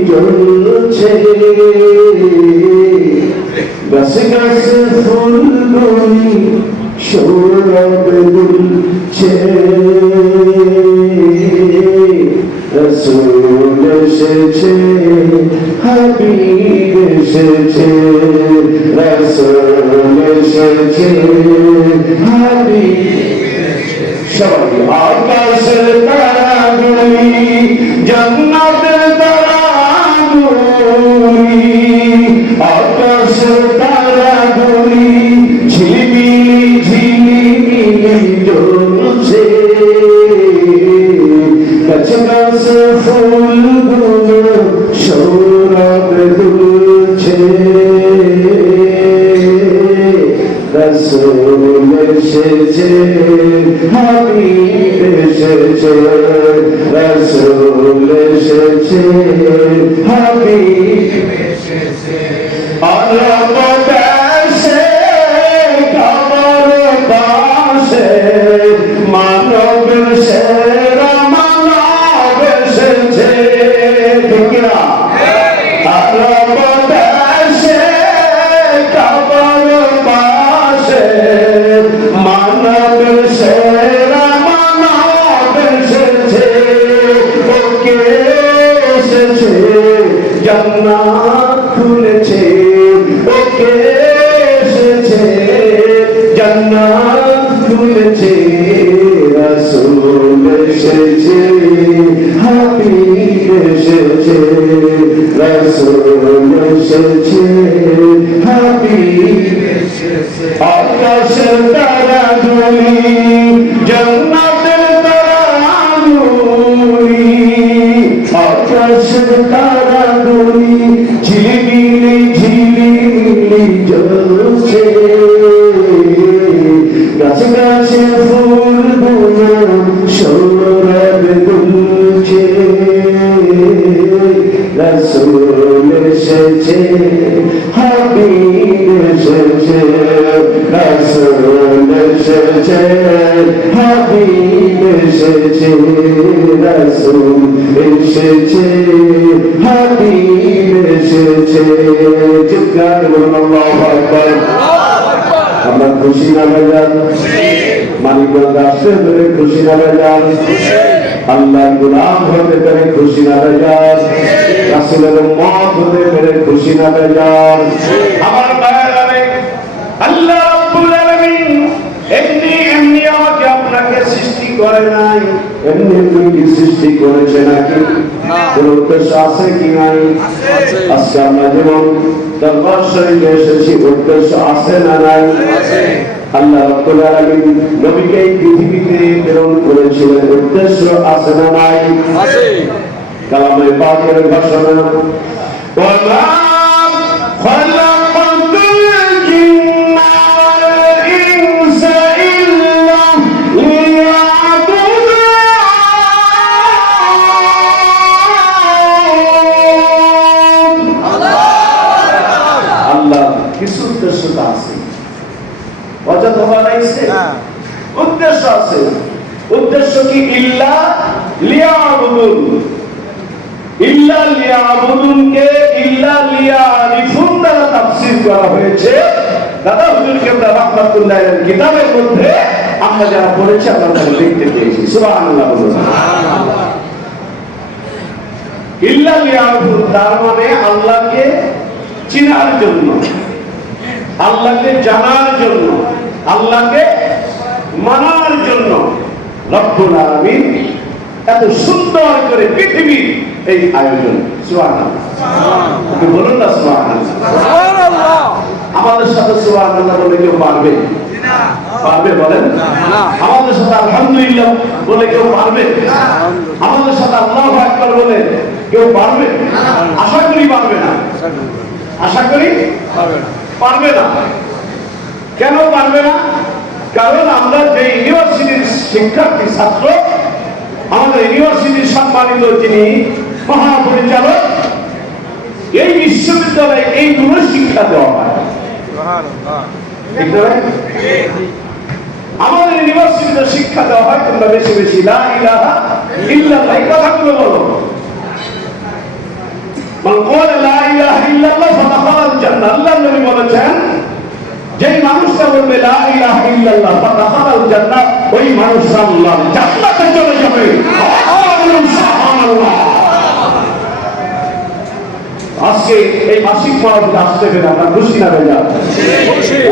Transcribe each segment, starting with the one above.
জ্বলছে গাছে গাছে ফুলগুলি সৌরভ দুলছে রসূল এসেছে হাবিব এসেছে রসূল এসেছে হাবিব সবাই আকাশের তারাগুলি জান্নাতের তারাগুলি আকাশের তারাগুলি ঝিলিমিলি ঝিলিমিলি জ্বলছে গাছে গাছে ফুলগুলো সৌরভ দুলছে রসূল এসেছে হাবিব এসেছে রসূল এসেছে হাবিব এসেছে আরব দেশে কবর পাশে মানবের সেরা মানব এসেছে ঠিকরা আরব দেশে কবর পাশে মানবের সেরা মানব এসেছে ওকে এসেছে জান্নাত খুলেছে ওকে এসেছে জান্নাত খুলেছে রাসূল এসেছে হাবিব এসেছে রাসূল এসেছে হাবিব এসেছে আকাশের তারাগুলি জান্নাতের তারাগুলি আকাশের তারাগুলি ঝিলিমিলি ঝিলিমিলি জ্বলছে গাছে গাছে ফুলগুলো সৌরভ দুলছে রসূল এসেছে হাবিব এসেছে রসূল এসেছে হাবিব এসেছে রসূল এসেছে হাবিব এসেছে চিৎকার করুন আল্লাহু আকবার আমরা খুশি না বেজার মালিকগঞ্জ আসতে পেরে খুশি না বেজার আল্লাহর গোলাম হতে পেরে খুশি না বেজার রাসূলের উম্মত হতে পেরে খুশি না বেজার আমার ভাইরা আল্লাহ রাব্বুল আলামিন এমনি আমাকে আপনাকে সৃষ্টি করে নাই এমনি সৃষ্টি করেছে নাকি কোন উদ্দেশ্য আছে কি নাই আজকে আমরা যেমন দরবার শরীফে এসেছি উদ্দেশ্য আছে না নাই আল্লাহ রাব্বুল আলামিন নবীকে এই পৃথিবীতে প্রেরণ করেছিলেন উদ্দেশ্য আছে না নাই কালামে পাকের ঘোষণা ওয়ালা খালাকাতুল জিন্না ওয়াল ইনসা ইল্লা লিয়াবুদুন আল্লাহ কিছু উদ্দেশ্য আছে অযথা বানাইছে উদ্দেশ্য আছে উদ্দেশ্য কি ইল্লা লিয়াবুদুন ইল্লা লিয়াবুদুন কে ইল্লা লিয়ারিফুন দ্বারা তাফসীর করা হয়েছে দাদা হুজুর কেবলা রাহমাতুল্লাহ আলাইহির কিতাবের মধ্যে আমরা যারা পড়েছি আমরা দেখতে পেয়েছি সুবহানাল্লাহ বলুন সুবহানাল্লাহ ইল্লা লিয়াবুদুন তার মানে আল্লাহকে চিনার জন্য আল্লাহকে জানার জন্য আল্লাহকে মানার জন্য রব্বুল আলামিন এত সুন্দর করে পৃথিবীর এই আয়োজন সুবহানাল্লাহ সুবহানাল্লাহ বলুন না সুবহানাল্লাহ আমাদের সাথে সুবহানাল্লাহ বলে কেউ পারবে না পারবে বলেন না আমাদের সাথে আলহামদুলিল্লাহ বলে কেউ পারবে না আমাদের সাথে আল্লাহু আকবার বলে কেউ পারবে না আশা করি পারবে না আশা করি পারবে না কেন পারবে না কারণ আমরা যে ইউনিভার্সিটির শিক্ষার্থী ছাত্র আমাদের ইউনিভার্সিটির সম্মানিত যিনি মহাপরিচালক এই বিশ্ববিদ্যালয়ে এই গুলো শিক্ষা দেওয়া হয় আমাদের ইউনিভার্সিটিতে শিক্ষা দেওয়া হয় তোমরা বেশি বেশি লা ইলাহা ইল্লাল্লাহ এই কথাগুলো বলো মান ক্বালা লা ইলাহা ইল্লাল্লাহ ফাদাখালাল জান্নাহ। আল্লাহর নবী বলেছেন, যেই মানুষটা বলবে লা ইলাহা ইল্লাল্লাহ ফাদাখালাল জান্নাহ, ওই মানুষটা আল্লাহর জান্নাতে চলে যাবে। সুবহানাল্লাহ। আজকে এই মাসিক মাহফিলে আসতে পেরে আমরা খুশি না ভাইয়া?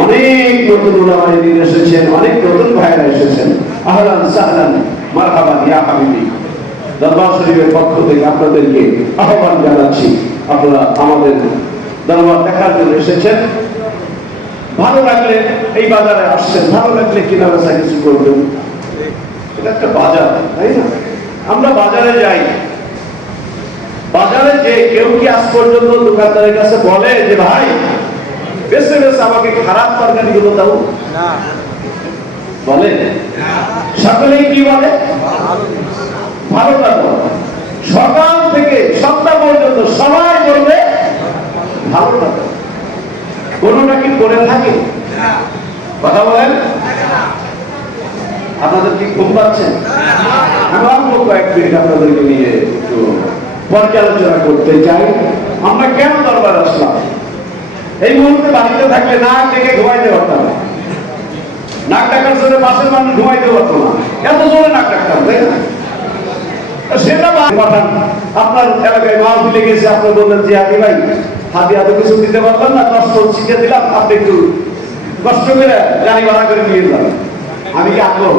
অনেক নতুন উলামায়ে দ্বীন এসেছেন, অনেক নতুন ভাইরা এসেছেন। আহলান সাহলান মারহাবান ইয়া হাবিবি। দরবার শরীফের পক্ষ থেকে আপনাদেরকে আহ্বান জানাচ্ছি, আপনারা আমাদের দরবার দেখার জন্য এসেছেন। ভালো লাগলে এই বাজারে আসছেন, ভালো লাগলে কিনা বেচা কিছু করবেন। এটা একটা বাজার, তাই না? আমরা বাজারে যাই, বাজারে যে কেউ কি আজ পর্যন্ত দোকানদারের কাছে বলে যে ভাই বেছে বেছে আমাকে খারাপ তরকারি গুলো দাও? বলে? সকলেই কি বলে? ভালোটা দাও। সকাল থেকে সন্ধ্যা পর্যন্ত সবাই বলবে ভালোটা দাও। কোনটা কি করে থাকে? কথা বলেন। আপনাদের কি ঘুম পাচ্ছেন? আমি অল্প কয়েক মিনিট আপনাদেরকে নিয়ে একটু পর্যালোচনা করতে চাই। আমরা কেন দরবার আসলাম? এই মুহূর্তে বাড়িতে থাকলে নাক ডেকে ঘুমাইতে পারতাম না। নাক ডাকার জন্য পাশের মানুষ ঘুমাইতে পারতো না, এত জোরে নাক ডাকতাম, তাই না? সেটা পাঠান। আপনার এলাকায় মাহফিলে গেছে, আপনি বললেন যে হাতি ভাই হাতি এত কিছু দিতে পারলাম না, কষ্ট শিখে দিলাম, আপনি একটু কষ্ট করে গাড়ি ভাড়া করে নিয়ে যাবেন। আমি কি আনবো?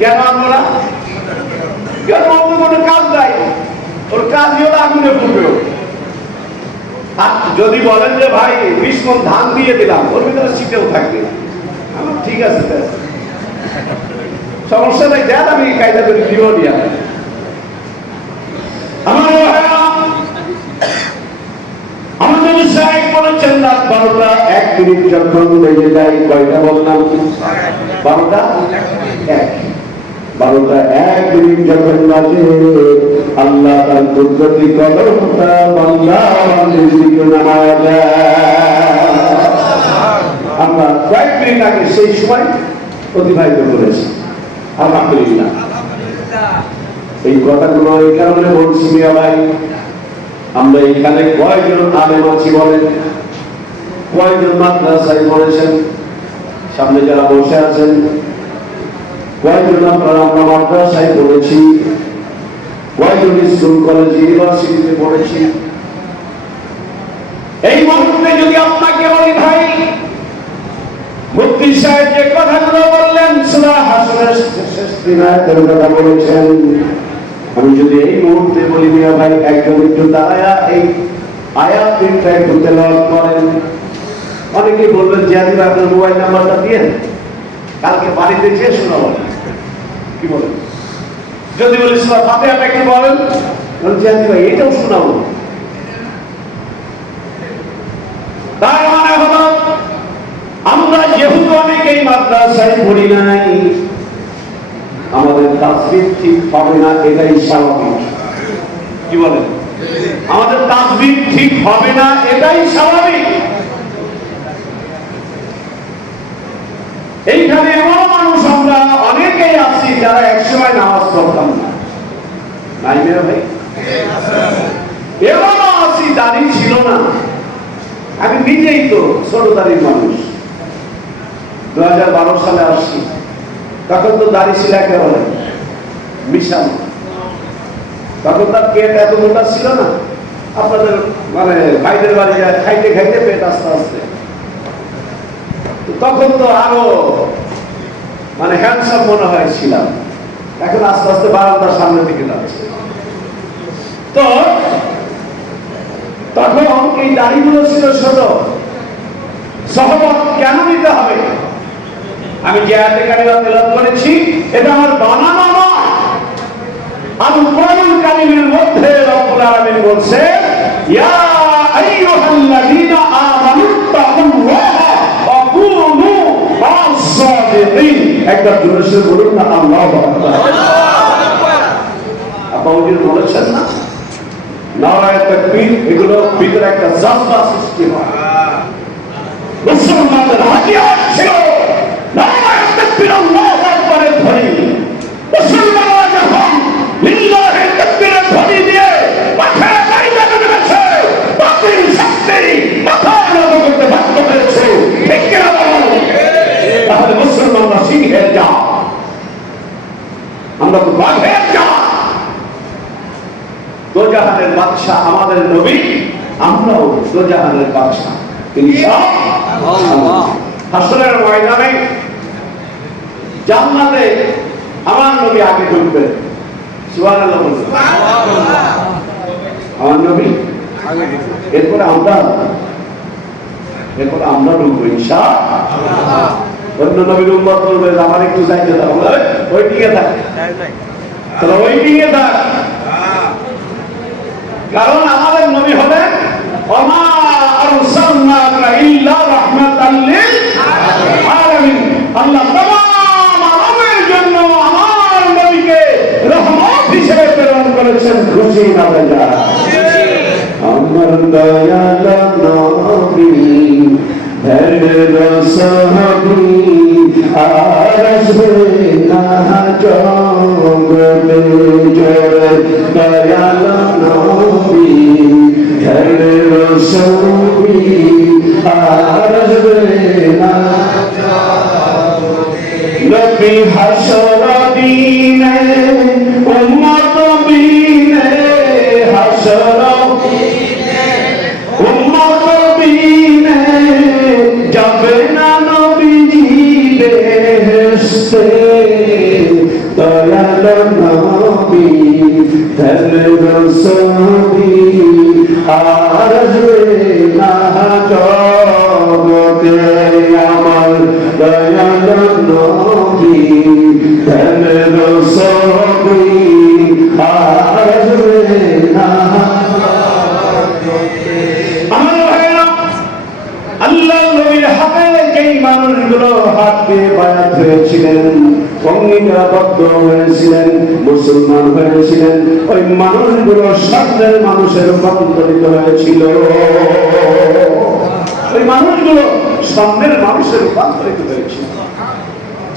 কেন আনবো না? কেন অন্য কোনো কাজ নাই, ওর কাজই হলো আগুনে পড়বে। আর যদি বলেন যে ভাই 20 মণ ধান দিয়ে দিলাম, ওর ভিতরে শীতেও থাকবে, আমার ঠিক আছে, সমস্যা নাই, দেন আমি কায়দা করে দিব দিয়া। আমাদের সাহেব বলেছেন রাত 12টা 1 মিনিট যখন বেজে যায়, কয়টা বললাম? 12টা 1। 12টা 1 মিনিট যখন বাজে, আল্লাহ তার কুদরতি কদমটা বান্দা বান্দির দিকে নামায়া দেয়। আমরা কয়েক মিনিট আগে সেই সময় অতিবাহিত করেছি, আলহামদুলিল্লাহ। এই কথাগুলো এই কারণে বলছি মিয়া ভাই, আমরা এখানে কয়জন আলেম আছি বলেন? কয়জন মাদ্রাসায় পড়েছেন? সামনে যারা বসে আছেন, কয়জন আপনারা আমরা মাদ্রাসায় পড়েছি? কয়জন স্কুল কলেজ ইউনিভার্সিটিতে পড়েছি? এই মুহূর্তে যদি আপনাকে বলি ভাই, মুফতি সাহেব যে কথাগুলো বললেন সূরা হাসরের শেষ দিনায়তের কথা বলেছেন, আমি যদি এই মুহূর্তে বলি মিয়া ভাই একজন একটু দাঁড়ায়া এই আয়াত তিনটা একটু তেলাওয়াত করেন। অনেকেই বলবেন যে আজ আপনার মোবাইল নাম্বারটা দিয়ে কালকে বাড়িতে যেয়ে শোনাবো, কি বলেন? যদি বলি সূরা ফাতিহাটা একটু বলেন, বলছি আজ ভাই এটাও শোনাবো। তার মানে হলো আমরা যেহেতু অনেকেই মাদ্রাসায় পড়ি নাই, আমাদের তাসবিহ ঠিক হবে না, এটাই স্বাভাবিক। কি বলেন? আমাদের তাসবিহ ঠিক হবে না, এটাই স্বাভাবিক। এইখানে এমন মানুষ আমরা অনেকেই আছি যারা একসময় নামাজ পড়তাম না, নাই মেয়ে ভাই? এমনও আছি দাড়ি ছিল না, আমি নিজেই তো ছোট দাড়ির মানুষ। 2012 সালে আসছি, তখন তো দাড়ি ছিল একেবারে মিশানো, তখন তার পেট এত মোটা ছিল না। আপনাদের মানে ভাইদের বাড়ি যায় খাইতে খাইতে পেট আস্তে আস্তে, তখন তো আরো মানে হ্যান্ডসাম মনে হয়েছিলাম। এখন আস্তে আস্তে বারান্দার সামনের দিকে যাচ্ছে। তো তখন এই দাড়িগুলো ছিল ছোট। সহবত কেন নিতে হবে? আমি যে আয়াতে কারিমা তেলাওয়াত করেছি এটা আমার বানানো নয়। আল কোরআনুল কারীমের মধ্যে রব্বুল আলামিন বলছেন, ইয়া আইয়ুহাল্লাযীনা আমানুত্তাকুল্লাহা ওয়া কুনু মা'আস-সাদিকিন। একটা জোরে সে বলুন না আল্লাহু আকবার। আপাউদ্দিন বলেছেন না, নারায়ে তাকবীর, এগুলো ভিতরে একটা জাযবা সৃষ্টি হয়। মুসলমানদের হাতিয়ার ছিল নারায়ে তাকবীর, আল্লাহু আকবারের ধ্বনি। মুসলমানরা যখন লিল্লাহি তাকবীরের ধ্বনি দিয়ে মাঠে ময়দানে নেমেছে, দোজাহানের বাদশা আমাদের নবী, আমরাও দোজাহানের বাদশা ইনশাআল্লাহ। হাসরের ময়দানে জান্নাতে আমার নবী আগে ঢুকবেন, সুবহানাল্লাহ বলুন। আমার নবী এরপরে আমরা ঢুকবো ইনশাআল্লাহ। অন্য নবীর উম্মত বলবে আমার একটু যাইতে দাও, ওই দিকে থাক, তাহলে ওই দিকে থাক। কারণ আমাদের নবী হলেন ওমা আরসালনাকা ইল্লা রাহমাতাল লিল আলামিন। আল্লাহ तमाम মানবের জন্য আমার নবীকে রহমত হিসেবে প্রেরণ করেছেন, খুশি না বেজার। আমার দয়াল নবী সাহাবী আর আসবে না জগতে জয়। দয়াল নবী সাহাবী আর আসবে না নবী হাসর দিনে উম্মত বিনে, হাসর উম্মত বিনে যাবে না নবীজি বেহেশতে। দয়াল নবী সাহাবী আর আসবে না জগতে। আমার দয়াল নবী সাহাবী আর আসবে না। আল্লাহ নবীর হাতে যেই মানুষগুলো হাত দিয়ে বায়াত হয়েছিলেন, অঙ্গীকারবদ্ধ হয়েছিলেন, মুসলমান হয়েছিলেন, ওই মানুষগুলো সামনের মানুষের রূপান্তরিত হয়েছিল। ওই মানুষগুলো সামনের মানুষের রূপান্তরিত হয়েছিল।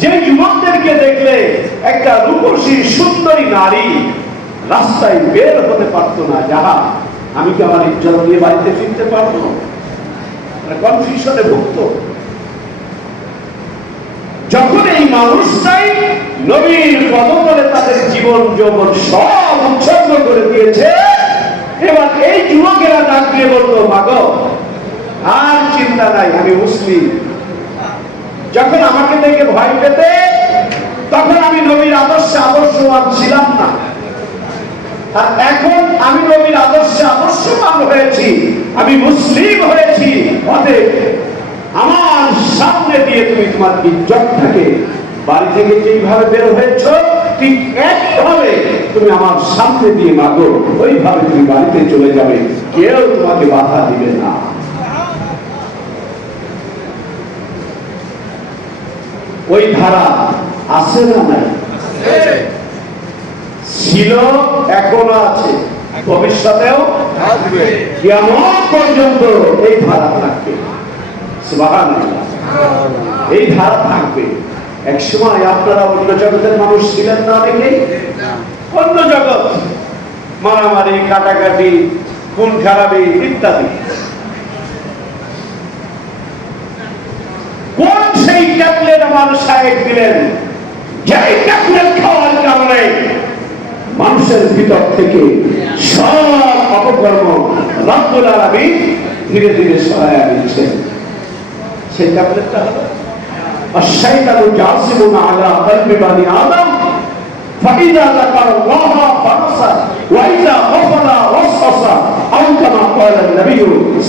যে যুবকদেরকে দেখলে একটা রূপসী সুন্দরী নারী রাস্তায় বের হতে পারতো না, যাহা আমি কি আমার ইজ্জত নিয়ে বাড়িতে ফিরতে পারবো, কনফিউশনে ভুগত। যখন এই মানুষটাই নবীর পদতলে তাদের জীবন যৌবন সব উৎসর্গ করে দিয়েছে, এবার এই যুবকেরা ডাক দিয়ে বলতো, মাগো আর চিন্তা নাই, আমি মুসলিম। যখন আমাকে দেখে ভয় পেতে, তখন আমি নবীর আদর্শে আদর্শবান ছিলাম না, আর এখন আমি নবীর আদর্শে আদর্শবান হয়েছি, আমি মুসলিম হয়েছি। অতএব আমার সামনে দিয়ে তুমি তোমার ইজ্জতটাকে, বাড়ি থেকে যেইভাবে বের হয়েছ ঠিক একইভাবে তুমি আমার সামনে দিয়ে মাগো, ওইভাবে তুমি বাড়িতে চলে যাবে, কেউ তোমাকে বাধা দিবে না। ওই ধারা আছে না নাই? ছিল, এখনো আছে, ভবিষ্যতেও থাকবে, কিয়ামত পর্যন্ত এই ধারা থাকবে। সুবহানাল্লাহ, এই ধারা থাকবে। এক সময় আপনারা অন্য জগতের মানুষ ছিলেন না, দেখেই অন্য জগৎ, মারামারি, কাটাকাটি, খুন খারাপি ইত্যাদি। কোন সেই ট্যাবলেট আমার সাহেব দিলেন, যেই ট্যাবলেট খাওয়ার কারণে মানুষের ভিতর থেকে সব অপকর্ম রব্বুল আলামিন ধীরে ধীরে সরায়া দিচ্ছেন। সেই ট্যাবলেটটা হলো আশ-শাইতানু জাসিমুন আলা কলবি বানি আদম ফাইদা যাকারাল্লাহ ফানাসা ওয়া ইযা গাফালা ওয়াসওয়াসা আও কামা ক্বালা নবী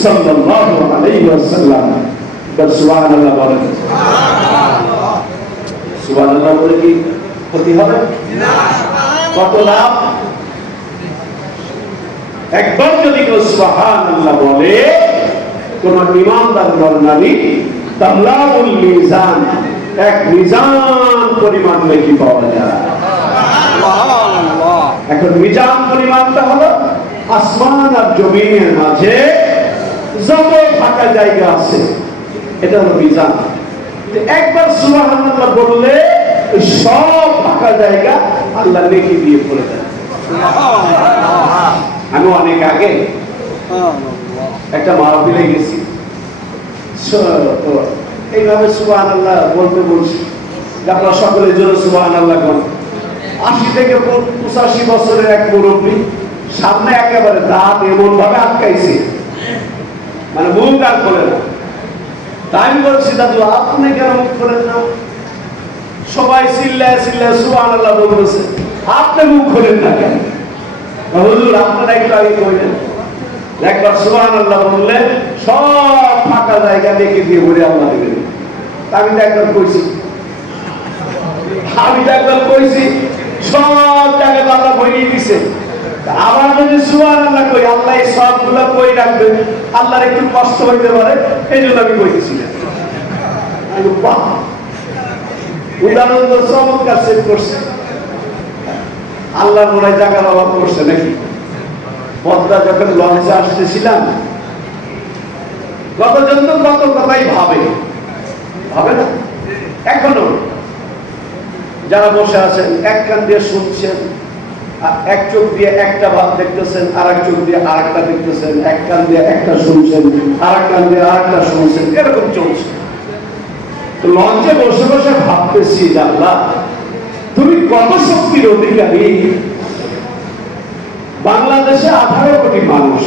সাল্লাল্লাহু আলাইহি ওয়াসাল্লাম। সুবহানাল্লাহ বলেন। সুবহানাল্লাহ। সুবহানাল্লাহ বলে কি ক্ষতি হবে না? কত লাভ? একবার যদি কেউ সুবহানাল্লাহ বলে, কোন ইমানদার বর্ণালী তামলাউল মিজান, এক মিজান পরিমাণ নেকি পাওয়া যায়। সুবহানাল্লাহ। এখন মিজান পরিমাণটা হলো আসমান আর জমিনের মাঝে যত ফাঁকা জায়গা আছে, এটা হলো মিজান। একবার সুবহানাল্লাহ বললে সব ফাঁকা জায়গা আল্লাহ নেকি দিয়ে ভরে দেন। আমি অনেক আগে একটা মাহফিলে গেছি, এইভাবে সুবহানাল্লাহ বলতে বলছি, আপনারা সকলের জন্য সুবহানাল্লাহ বলেন। 80 থেকে 85 বছরের এক মুরব্বী সামনে একেবারে দাঁত এমন ভাবে আটকাইছে, মানে মুখ আর খোলে না। তাই আমি বলছি, দাদু আপনি কেন মুখ খোলেন না? সবাই চিল্লায় চিল্লায় সুবহানাল্লাহ বলতেছে, আপনি মুখ খোলেন না কেন? হুজুর আপনারা একটু আগে কইলেন, একবার সুবহানাল্লাহ বললে সব ফাঁকা জায়গা দেখে দিয়ে বলে আল্লাহ দিবেন। আমি তো একবার কইছি সব জায়গায় আল্লাহ ভরিয়ে দিছে। আবার যদি সুবহানাল্লাহ কই, আল্লাহ সবগুলো কই রাখবে, আল্লাহর একটু কষ্ট হইতে পারে, এই জন্য আমি কইতেছিলাম। উদাহরণ তো চমৎকার সেট করছে। আল্লাহ মনে হয় জায়গার অভাব করছে নাকি? পদ্মা যখন লঞ্চে আসতেছিলাম, কতজন তো কত কথাই ভাবে না? এখনো যারা বসে আছেন এক কান দিয়ে শুনছেন, এক চোখ দিয়ে একটা ভাব দেখতেছেন, আর এক চোখ দিয়ে আর একটা দেখতেছেন, এক কান দিয়ে একটা শুনছেন, আর এক কান দিয়ে আর একটা শুনছেন, এরকম চলছে। লঞ্চে বসে বসে ভাবতেছি, আল্লাহ তুমি কত শক্তির অধিকারী। বাংলাদেশে 18 কোটি মানুষ,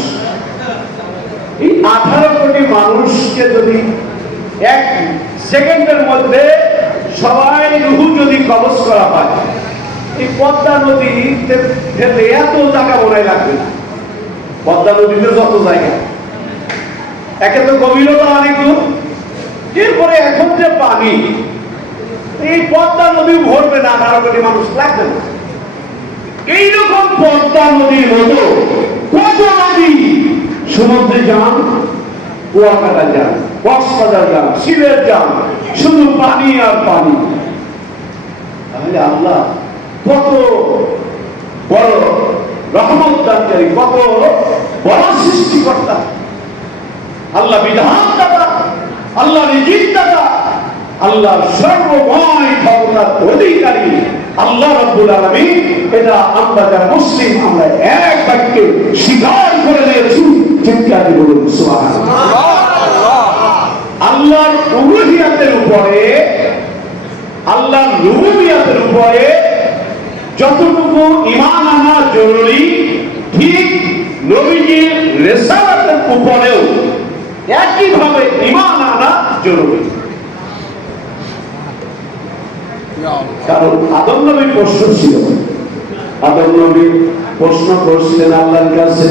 এই 18 কোটি মানুষকে যদি এক সেকেন্ডের মধ্যে সবাই রুহু যদি কবজ করা হয়, এই পদ্মা নদীতে এত জায়গা মনে লাগবে না। পদ্মা নদীতে যত জায়গা, একে তো গভীরতা অনেক দূর, এরপরে এখন যে পানি, এই পদ্মা নদী ভরবে না, 18 কোটি মানুষ লাগবে না। এইরকম পদ্মা নদীর মতো কত নদী সমুদ্রে যান, কুয়াকাটা যান, কক্সবাজার যান, সিলেট যান, শুধু পানি আর পানি। তাহলে আল্লাহ কত বড় রহমত দানকারী, কত বড় সৃষ্টিকর্তা, আল্লাহ বিধান দাতা, আল্লাহ রিজিক দাতা, আল্লাহ সর্বময় ক্ষমতার অধিকারী আল্লাহ রাব্বুল আলামিন। এটা আমরা যারা মুসলিম, আমরা এক বাক্যে স্বীকার করে নিয়েছি। চিৎকার দিয়ে বলুন সুবহানাল্লাহ। আল্লাহর উলুহিয়াতের উপরে, আল্লাহর রুবুবিয়াতের উপরে যতটুকু ঈমান আনা জরুরি, ঠিক নবীজির রিসালাতের উপরেও একইভাবে ঈমান আনা জরুরি। কারণ আদম নবী প্রশ্ন ছিল, আদম নবী প্রশ্ন করছিলেন আল্লাহর কাছে,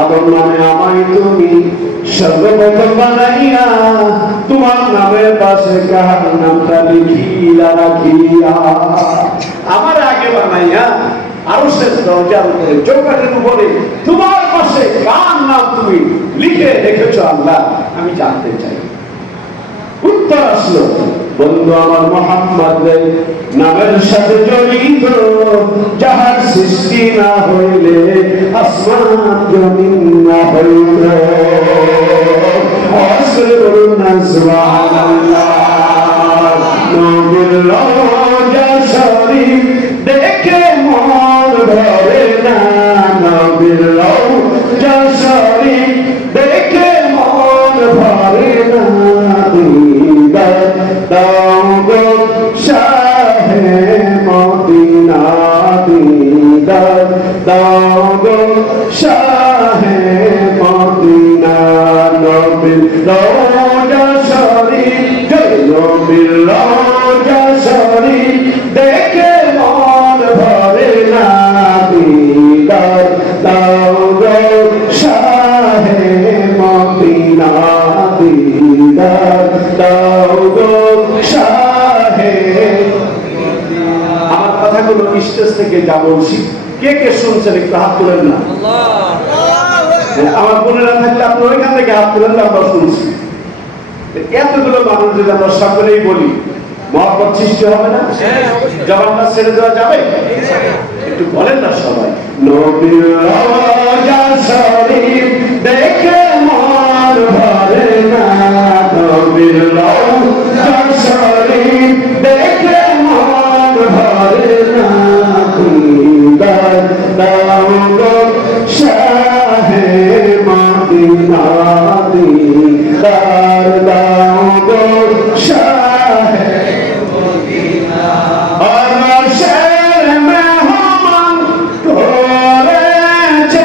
আদম নামে আমায় তুমি সর্বপ্রথম বানাইয়া তোমার নামের পাশে কার নামটা লিখিয়া রাখিয়া, আমার আগে বানাইয়া আরশের দরজার উপরে, চৌকাঠের উপরে তোমার পাশে কার নাম তুমি লিখে রেখেছো আল্লাহ, আমি জানতে চাই। উত্তর আসলো, বন্ধু আমার মুহাম্মদ নামের সাথে জড়িত, যাহার সৃষ্টি না হইলে আসমান জমিন না হইত। আসলে বলুন না সুবহানাল্লাহ। নবীর রওজা শরীফ দেখে মন ভরে না, নবীর রওজা শরীফ দেখে মন ভরে না। দাও গো শাহে মদিনা, দিদার দাও গো শাহে মদিনা। নবীর রওজা শরীফ, নবীর রওজা শরীফ দেখে মন ভরে না, দিদার দাও গো শাহে মদিনা, দিদার দাও গো শাহে। আমার কথাগুলো স্টেজ থেকে যা বলছি, কে কে শুনছেন একটু হাত তুলেন না। আমার বোনেরা থাকলে আপনি ওইখান থেকে হাত তুলেন না, আমরা শুনছি। এতগুলো মানুষ যদি আমরা সকলেই বলি, মহব্বত সৃষ্টি হবে না? জবানটা ছেড়ে দেওয়া যাবে? একটু বলেন না সবাই। নবীর রওজা শরীফ দেখে মন ভরে না, নবীর রওজা শরীফ দেখে মন ভরে না। দিদার দাও গো শাহে মদিনা, দিদার দাও গো শাহে মদিনা। আমার শের মেহমান করেছে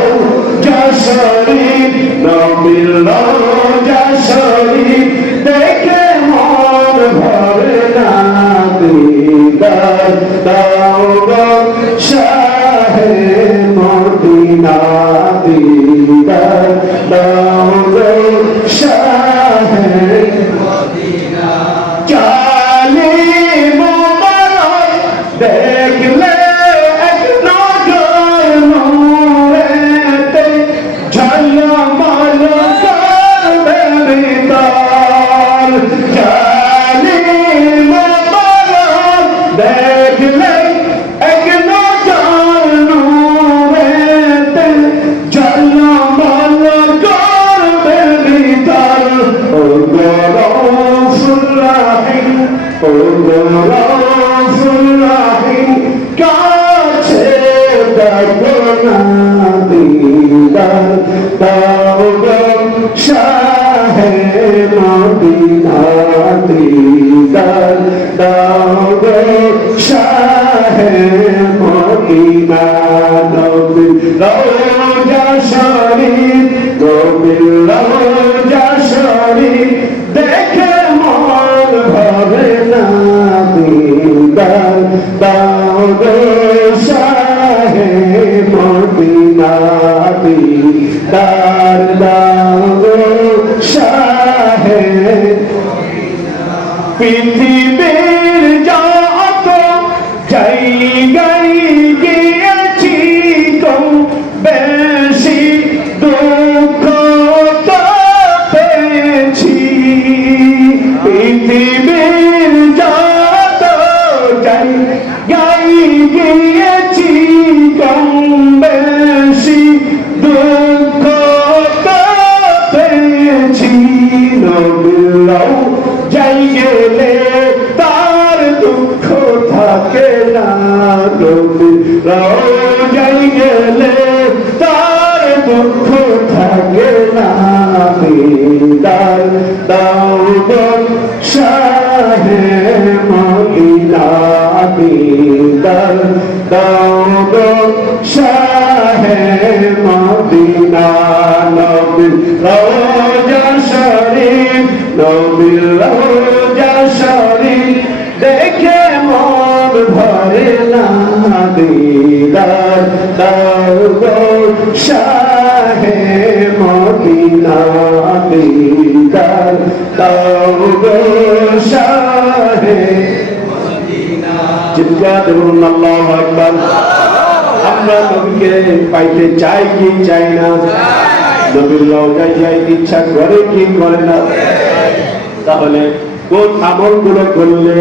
রওজা শরীফ নবীর রওজা শরীফ দেখে মন ভরে না দিদার দাও গো শাহে মদিনা দিদার দাও গো শাহে মদিনা জানি মোবারক দেখলে এক নজর নূরেতে ঝলমল করবে ভিতর জানি মোবারক দেখলে এক নজর নূরেতে ঝলমল করবে ভিতর ও গরফুর রাহিম ও গরফুর রাহিম কাছে দেখো না দিদার দাও গো শাহে মদিনা দিদার দাও গো শাহে মদিনা নবীর রওজা শরীফ নবীর রওজা শরীফ দেখে মন ভরে না দিদার দাও গো শাহে মদিনা দিদার দাও গো শাহে পৃথিবীর যত জায়গায় গিয়েছি কম বেশি দুঃখ তো পেয়েছি পৃথিবীর যত জায়গায় গিয়েছি কম বেশি দুঃখ তো পেয়েছি নবীর রওজায় গেলে তার দুঃখ থাকে না নবীর রওজায় গেলে তার দুঃখ থাকে না দিদার দাও গো শাহে মদিনা দিদার দাও গো শাহে মদিনা নবীর রওজা শরীফ নবীর রওজা শরীফ দেখে মন ভরে না দিদার দাও গো শাহে মদিনা দিদার দাও গো শাহে মদিনা চিৎকার করুন আল্লাহু আকবার আমরা নবীকে পাইতে চাই কি চাই না নবীর রওজায় যাইতে ইচ্ছা করে কি করে না তাহলে কোন আমলগুলো করলে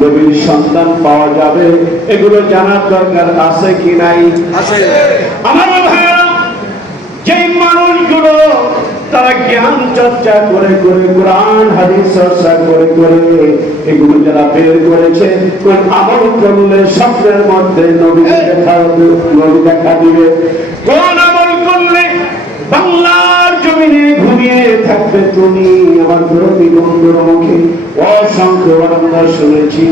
নবীর সন্তান পাওয়া যাবে এগুলো জানার দরকার আছে কি নাই আছে আমার ভাইরা যেই মানুষগুলো তারা জ্ঞান চর্চা করে করে কোরআন হাদিস চর্চা করে করে এগুলো যারা বের করেছে কোন আমল করলে স্বপ্নের মধ্যে নবী দেখা দিবে কোন আমল করলে বাংলার জমিনে ঘুমিয়ে থাকবে তুমি আমার বিরোধী বন্ধুর মুখে অসংখ্য আমরা শুনেছি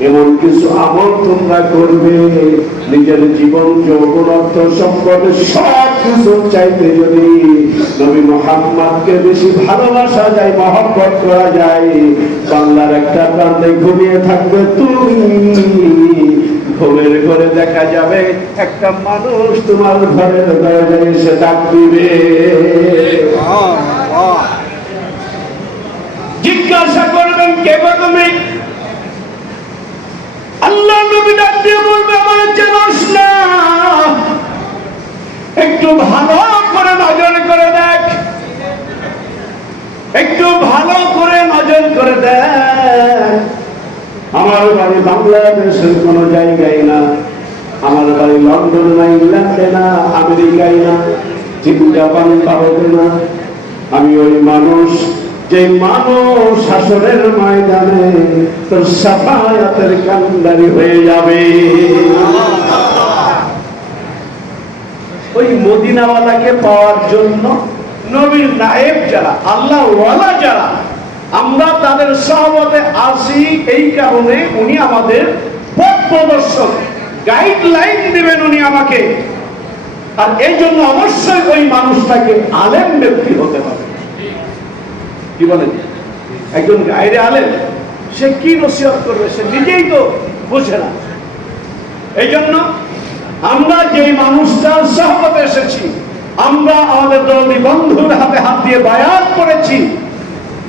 এমন কিছু আমল তোমরা করবে নিজের জীবন যৌবন অর্থ সম্পদ সব কিছু চাইতে যদি নবী মুহাম্মদকে বেশি ভালোবাসা যায় মহব্বত করা যায় বাংলার একটা প্রান্তে ঘুমিয়ে থাকবে তুমি ঘুমের ঘরে দেখা যাবে একটা মানুষ তোমার ঘরের দরজায় এসে ডাক দিবে জিজ্ঞাসা করবেন কে গো তুমি আল্লাহ নবী ডাক দিয়ে বলবে আমার চেনস না একটু ভালো করে নজর করে দেখ একটু ভালো করে নজর করে দেখ আমার বাড়ি বাংলাদেশের কোন জায়গায় না আমার বাড়ি লন্ডন না ইংল্যান্ডে না আমেরিকায় না চীন জাপান ভারতে না আমি ওই মানুষ যে মানুষ হাসরের ময়দানে তোর শাফায়াতের কান্ডারি হয়ে যাবে ওই মদিনাওয়ালাকে পাওয়ার জন্য নবীর নায়েব যারা আল্লাহ ওয়ালা যারা আমরা তাদের সহমতে আসি এই কারণে উনি আমাদের পথ প্রদর্শক গাইডলাইন দিবেন উনি আমাকে আর এই জন্য অবশ্যই ওই মানুষটাকে আলেম ব্যক্তি হতে হবে। কি বলেন? একজন গায়রে আলেম, সে কি নসিহত করবে? সে নিজেই তো বোঝে না। এই জন্য আমরা যে মানুষটার সহমতে এসেছি, আমরা আমাদের দলীয় বন্ধুর হাতে হাত দিয়ে বায়াত করেছি,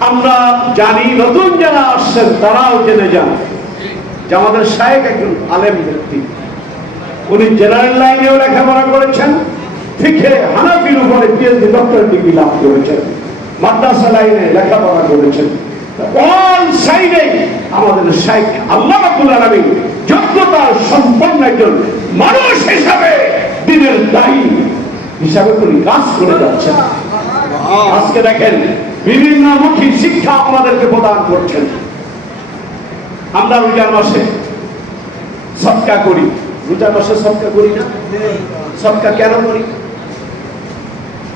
আমরা জানি নতুন যারা আসছেন তারাও জেনে যান যে আমাদের শায়েখ একজন আলেম ব্যক্তি। উনি জেনারেল লাইনেও লেখাপড়া করেছেন, ফিকহে হানাফির উপরে পিএইচডি ডক্টর ডিগ্রি লাভ করেছেন, মাদ্রাসা লাইনে লেখাপড়া করেছেন। অল সাইডে আমাদের শায়েখ আল্লাহ রাব্বুল আলামিন যোগ্যতা সম্পন্ন একজন মানুষ হিসাবে দিনের দায়ী হিসাবে তিনি কাজ করে যাচ্ছেন। আজকে দেখেন বিভিন্ন মুখী শিক্ষা আমাদেরকে প্রদান করছেন। আমরা রোজার মাসে সদকা করি, রোজার মাসে সদকা করি না? সদকা কেন করি?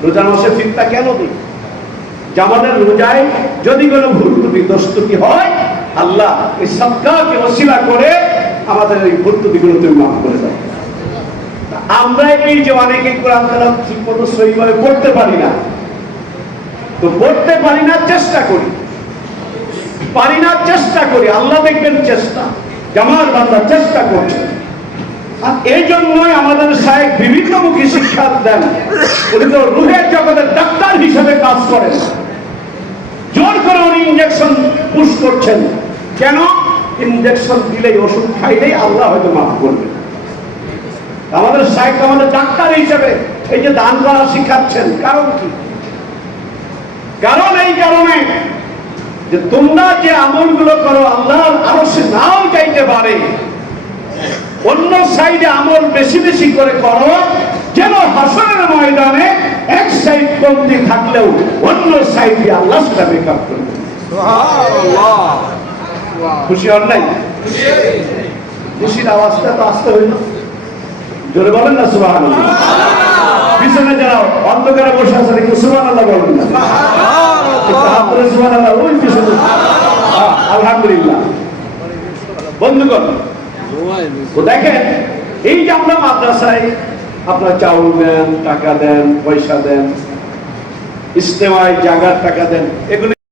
রোজার মাসে ফিতরা কেন দিই? যে আমাদের রোজায় যদি কোনো ভুল ত্রুটি দোষ ত্রুটি হয়, আল্লাহ এই সদকাকে ওসিলা করে আমাদের এই ভুল ত্রুটিগুলো তুমি মাফ করে দাও। আমরা এই যে অনেকে কোরআন তেলাওয়াত ঠিক মতো সহিভাবে পড়তে পারি না, তো পড়তে পারি না, চেষ্টা করি, পারি না চেষ্টা করি। আল্লাহ দেখবেন চেষ্টা, জামার বান্দা চেষ্টা করছে। আর এই জন্যই আমাদের শায়েখ বিভিন্নমুখী শিক্ষা দেন। উনি তো রুহের জগতের ডাক্তার হিসেবে কাজ করেন। জোর করে উনি ইঞ্জেকশন পুশ করছেন। কেন? ইঞ্জেকশন দিলেই, ওষুধ খাইলেই আল্লাহ হয়তো মাফ করবে। আমাদের শায়েখ আমাদের ডাক্তার হিসেবে এই যে দান করা শিখাচ্ছেন, কারণ কি? কারণ এই কারণে যে তোমরা যে আমলগুলো করো আল্লাহর আরশে নাও যাইতে পারে, অন্য সাইডে আমল বেশি বেশি করে করো, যেন হাসরের ময়দানে এক সাইড কমতি থাকলেও অন্য সাইডে আল্লাহ সেটা মেকআপ করবে। খুশি হন নাই? খুশির আওয়াজটা তো আসতে হইল, জোরে বলেন না সুবহানাল্লাহ। পিছনে যারা অন্ধকারে বসে আছেন একটু সুবহানাল্লাহ বলবেন না? সুবহানাল্লাহ, ওই পিছনে আলহামদুলিল্লাহ। বন্ধুগণ, তো দেখেন এই যে আমরা মাদ্রাসায় আপনার চাউল দেন, টাকা দেন, পয়সা দেন, ইজতেমায় জায়গার টাকা দেন, এগুলো